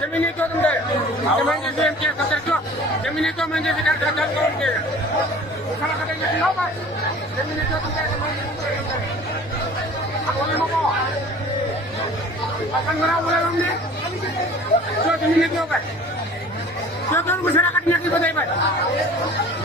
જમીન તો તમને માંગે છે એમ કે ખતર છો જમીન તો માંગે છે કારણ કે ખતર કોણ કે ખાના ખાતે જતી લો ભાઈ જમીન તો તમને આ કોને મકો અસંગ બના બોલે અમને જો જમીન તો ભાઈ. જો તો મુસરા કાઢી નાખી બધાય ભાઈ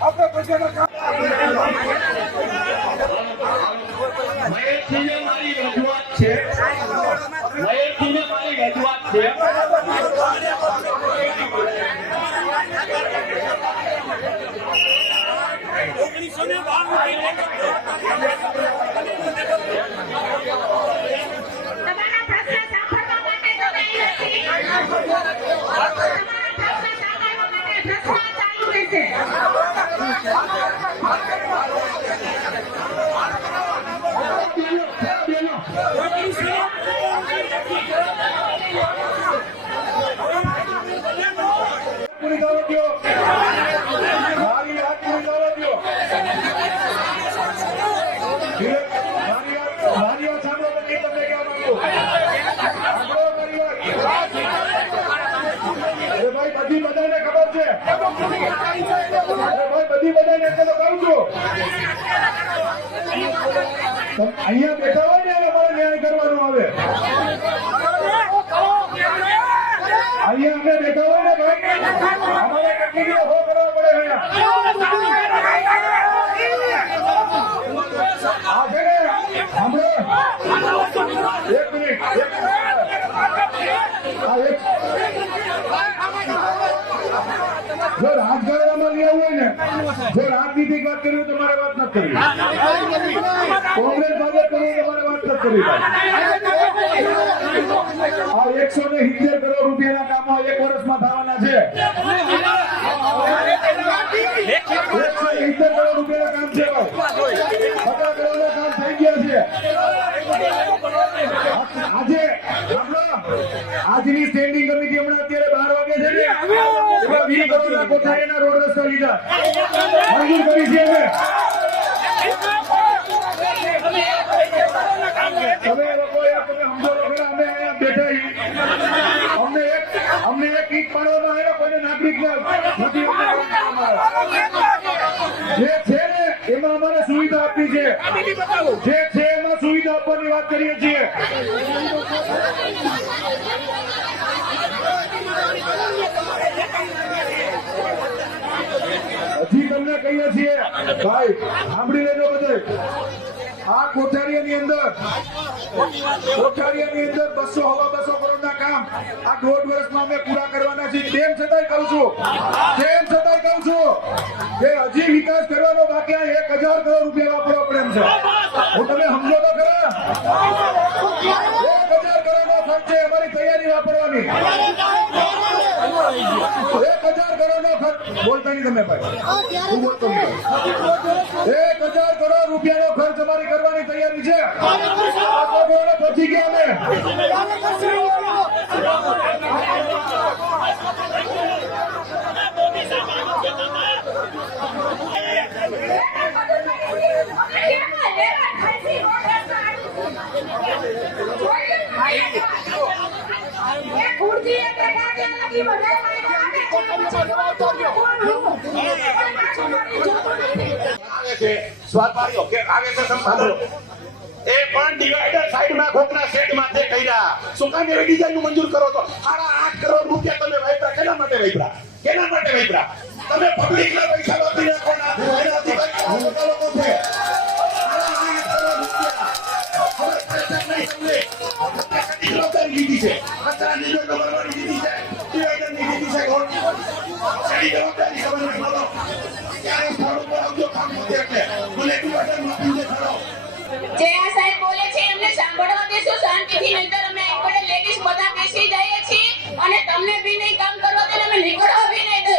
આપણે પ્રજાના રજૂઆત છે. તમારા પ્રશ્ન સાંભળવા માટે તમે આવ્યા છીએ તમારા પ્રશ્ન સાંભળવા માટે પ્રશ્ન ચાલુ રહેશે પૂરી થવા દ્યો. મારી વાત પૂરી થવા દ્યો. ધીરે- મારી વાત- મારી વાત સાંભળો તો નહીં તમને કહેવા માંગુ. સાંભળો મારી વાત. અરે ભાઈ બધી બધાને બધી બધાને એટલે તો છું અહીંયા બેઠા હોય ને મારે ન્યાય કરવાનો આવે અહીંયા અમે બેઠા હોય ને ભાઈ અમારે કરવા પડે ને સાંભળો એક મિનિટ એક મિનિટ આ એક જો રાજકારણમાં લઈ આવવું હોય ને જો રાજનીતિક વાત કરવી તમારે વાત નથી કરવી. કોંગ્રેસ ભાજપ કરવી હોય તો મારે વાત નથી કરવી એકસો ને સિત્તેર કરોડ રૂપિયાના કામો એક વર્ષમાં થવાના છે એકસો ને સિત્તેર કરોડ રૂપિયાના કામ છે ભાઈ પચાસ કરોડના કામ થઈ ગયા છે આજે સાંભળો, આજની સ્ટેન્ડિંગ કમિટી હમણાં અત્યારે બાર વાગે છે ને? એમાં કરોડના કોઠારીના રોડ રસ્તા લીધા. મંજૂર કરી છે અમે. તમે લોકોએ તમે સમજો તો અમે અહીંયા બેઠા અમને એક અમને એક ઈંટ પાડવામાં આવ્યો કોઈને નાગરિક નથી. જે છે ને એમાં અમારે સુવિધા આપી છે. જે સુવિધા આપવાની વાત કરીએ છીએ. હજી તમને કહીએ છીએ, ભાઈ, સાંભળી લેજો બધે. આ કોઠારીયાની અંદર કોઠારીયાની અંદર બસો હવા, બસો કરોડના કામ આ દોઢ વર્ષમાં અમે પૂરા કરવાના છીએ. તેમ છતાંય કહું છું, તેમ છતાંય કહું છું કે હજી વિકાસ કરવાનો બાકી એક હજાર કરોડ રૂપિયા વાપરવા પડે છે. હું તમે સમજો તો એક હજાર કરોડનો ખર્ચ બોલતા નહીં તમે ભાઈ. હું બોલતો એક હજાર કરોડ રૂપિયાનો ખર્ચ અમારી કરવાની તૈયારી છે. પછી ગયા અમે. આવે છે. સંભાળો એ પણ ડિવાઈડર સાઈડમાં ખોખરા સેટ માથે કર્યા. શું કામ એવી ડિઝાઇન મંજૂર કરો તો? સાડા આઠ કરોડ રૂપિયા તમે વાપરા કેના માટે વાપરા કેના માટે વાપરા તમે પબ્લિકના પૈસા વાપરી શાંતિથી અંદર અમે એકડે લેડીઝ બધા બેસી જઈએ છીએ અને તમને બી નહીં કામ કરવા દે ને અમે નીકળવા બી નહીં દે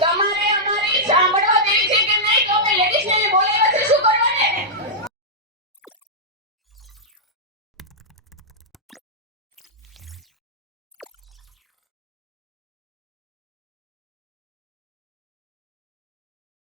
તમારે અમારી સાંભળો